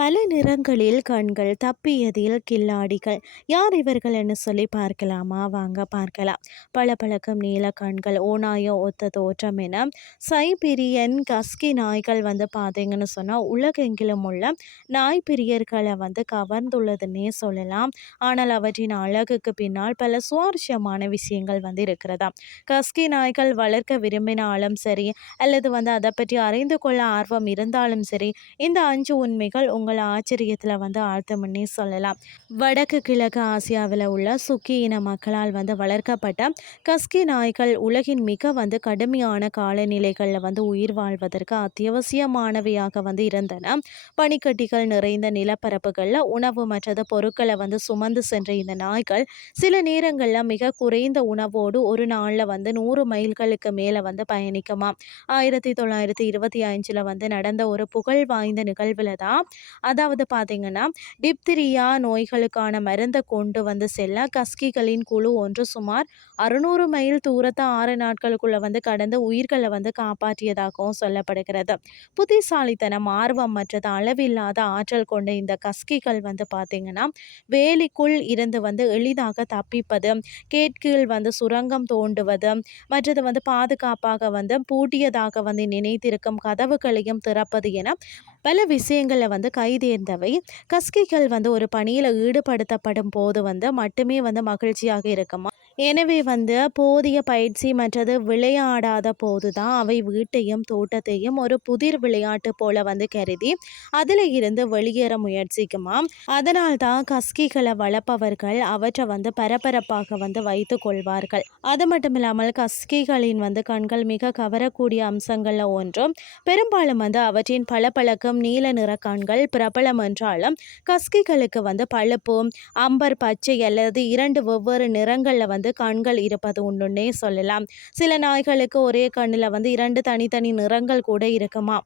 பல நிறங்களில் கண்கள் தப்பியதில் கில்லாடிகள். யார் இவர்கள் என்று சொல்லி பார்க்கலாமா? வாங்க பார்க்கலாம். பளபளக்கும் நீல கண்கள் ஓநாயோ ஒத்த தோற்றம் என. சைபிரியன் கஸ்கி நாய்கள் வந்து பார்த்தீங்கன்னு சொன்னால் உலகெங்கிலும் உள்ள நாய் பிரியர்களை வந்து கவர்ந்துள்ளதுன்னே சொல்லலாம். ஆனால் அவற்றின் அழகுக்கு பின்னால் பல சுவாரஸ்யமான விஷயங்கள் வந்து இருக்கிறதா? கஸ்கி நாய்கள் வளர்க்க விரும்பினாலும் சரி அல்லது வந்து அதை பற்றி அறிந்து கொள்ள ஆர்வம் இருந்தாலும் சரி இந்த அஞ்சு உண்மைகள் உங்கள் ஆச்சரியத்தில் வந்து ஆழ்த்தமுன்னே சொல்லலாம். வடக்கு கிழக்கு ஆசியாவில் உள்ள சுக்கி இன மக்களால் வந்து வளர்க்கப்பட்ட கஸ்கி நாய்கள் உலகின் மிக வந்து கடுமையான காலநிலைகளில் வந்து உயிர் வாழ்வதற்கு அத்தியாவசியமானவையாக வந்து இருந்தன. பனிக்கட்டிகள் நிறைந்த நிலப்பரப்புகளில் உணவு மற்றது பொருட்களை வந்து சுமந்து சென்ற இந்த நாய்கள் சில நேரங்களில் மிக குறைந்த உணவோடு ஒரு நாளில் வந்து நூறு மைல்களுக்கு மேலே வந்து பயணிக்குமா ஆயிரத்தி தொள்ளாயிரத்தி இருபத்தி அஞ்சில் வந்து நடந்த ஒரு புகழ் வாய்ந்த நிகழ்வில் தான் அதாவது பார்த்திங்கன்னா டிப்திரியா நோய்களுக்கான மருந்தை கொண்டு வந்து செல்ல கஸ்கிகளின் குழு ஒன்று சுமார் அறுநூறு மைல் தூரத்தை ஆறு நாட்களுக்குள்ளே வந்து கடந்து உயிர்களை வந்து காப்பாற்றியதாகவும் சொல்லப்படுகிறது. புத்திசாலித்தனம் ஆர்வம் மற்றது அளவில்லாத ஆற்றல் கொண்ட இந்த கஸ்கிகள் வந்து பார்த்திங்கன்னா வேலிக்குள் இருந்து வந்து எளிதாக தப்பிப்பது கேட்கில் வந்து சுரங்கம் தோண்டுவது மற்றது வந்து பாதுகாப்பாக வந்து பூட்டியதாக வந்து நினைத்திருக்கும் கதவுகளையும் திறப்பது என பல விஷயங்களில் வந்து கைதேர்ந்தவை. கஸ்கிகள் வந்து ஒரு பணியில் ஈடுபடுத்தப்படும் போது வந்து மட்டுமே வந்து மகிழ்ச்சியாக இருக்குமா எனவே வந்து போதிய பயிற்சி மற்றது விளையாடாத போது தான் அவை வீட்டையும் தோட்டத்தையும் ஒரு புதிர் விளையாட்டு போல வந்து கருதி அதில் இருந்து வெளியேற முயற்சிக்குமாம் அதனால் தான் கஸ்கிகளை வளர்ப்பவர்கள் அவற்றை வந்து பரபரப்பாக வந்து வைத்து கொள்வார்கள். அது மட்டும் இல்லாமல் கஸ்கிகளின் வந்து கண்கள் மிக கவரக்கூடிய அம்சங்களில் ஒன்றும் பெரும்பாலும் வந்து அவற்றின் பளபளக்கும் நீல நிற கண்கள் பிரபலம் என்றாலும் கஸ்கிகளுக்கு வந்து பழுப்பு அம்பர் பச்சை அல்லது இரண்டு வெவ்வேறு நிறங்களில் வந்து கண்கள் இருப்பது ஒன்றுன்னே சொல்லலாம். சில நாய்களுக்கு ஒரே கண்ணில் வந்து இரண்டு தனித்தனி நிறங்கள் கூட இருக்குமா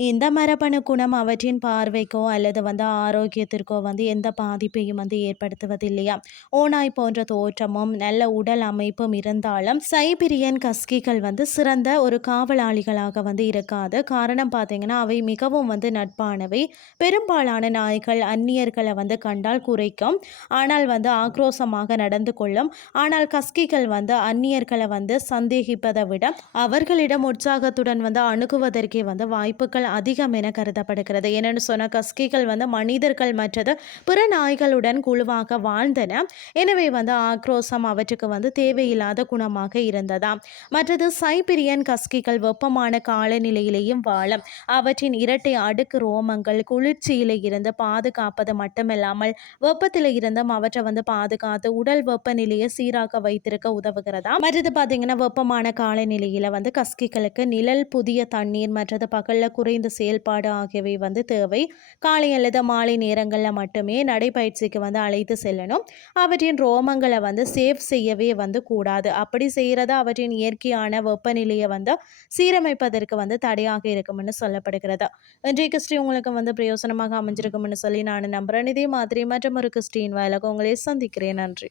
இந்த மரபணு குணம் அவற்றின் பார்வைக்கோ அல்லது வந்து ஆரோக்கியத்திற்கோ வந்து எந்த பாதிப்பையும் வந்து ஏற்படுத்துவதில்லையா? ஓனாய் போன்ற தோற்றமும் நல்ல உடல் அமைப்பும் இருந்தாலும் சைபிரியன் கஸ்கிகள் வந்து சிறந்த ஒரு காவலாளிகளாக வந்து இருக்காது. காரணம் பார்த்தீங்கன்னா அவை மிகவும் வந்து நட்பானவை. பெரும்பாலான நாய்கள் அந்நியர்களை வந்து கண்டால் குறைக்கும். ஆனால் வந்து ஆக்ரோசமாக நடந்து கொள்ளும். ஆனால் கஸ்கிகள் வந்து அந்நியர்களை வந்து சந்தேகிப்பதை விட அவர்களிடம் உற்சாகத்துடன் வந்து அணுகுவதற்கே வந்து வாய்ப்புகள் அதிகம் என கருதப்படுகிறது. என்னென்னு சொன்னால் கஸ்கிகள் வந்து மனிதர்கள் மற்றது பிற நாய்களுடன் குழுவாக வாழ்ந்தன. எனவே வந்து ஆக்ரோசம் அவற்றுக்கு வந்து தேவையில்லாத குணமாக இருந்ததாம். மற்றது சைபிரியன் கஸ்கிகள் வெப்பமான காலநிலையிலேயும் வாழும். அவற்றின் இரட்டை அடுக்கு ரோமங்கள் குளிர்ச்சியில இருந்து பாதுகாப்பது மட்டுமில்லாமல் வெப்பத்தில் இருந்தும் அவற்றை வந்து பாதுகாத்து உடல் வெப்பநிலையை சீராக வைத்திருக்க உதவுகிறதா மற்றது பார்த்தீங்கன்னா வெப்பமான காலநிலையில் வந்து கஸ்கிகளுக்கு நிழல் புதிய தண்ணீர் மற்றது பகலில் குறை இந்த செயல்பாடு ஆகியவை வந்து தேவை. காலை அல்லது மாலை நேரங்களில் மட்டுமே நடைப்பயிற்சிக்கு வந்து அழைத்து செல்லணும். அவற்றின் ரோமங்களை வந்து சேவ் செய்யவே வந்து கூடாது. அப்படி செய்கிறது அவற்றின் இயற்கையான வெப்பநிலையை வந்து சீரமைப்பதற்கு வந்து தடையாக இருக்கும்னு சொல்லப்படுகிறது. இன்றைய கிறிஸ்டி உங்களுக்கு வந்து பிரயோசனமாக அமைஞ்சிருக்கும்னு சொல்லி நான் நம்புகிறேன் இதே மாதிரி மற்றும் ஒரு கிறிஸ்டின் வயலாக உங்களை சந்திக்கிறேன். நன்றி.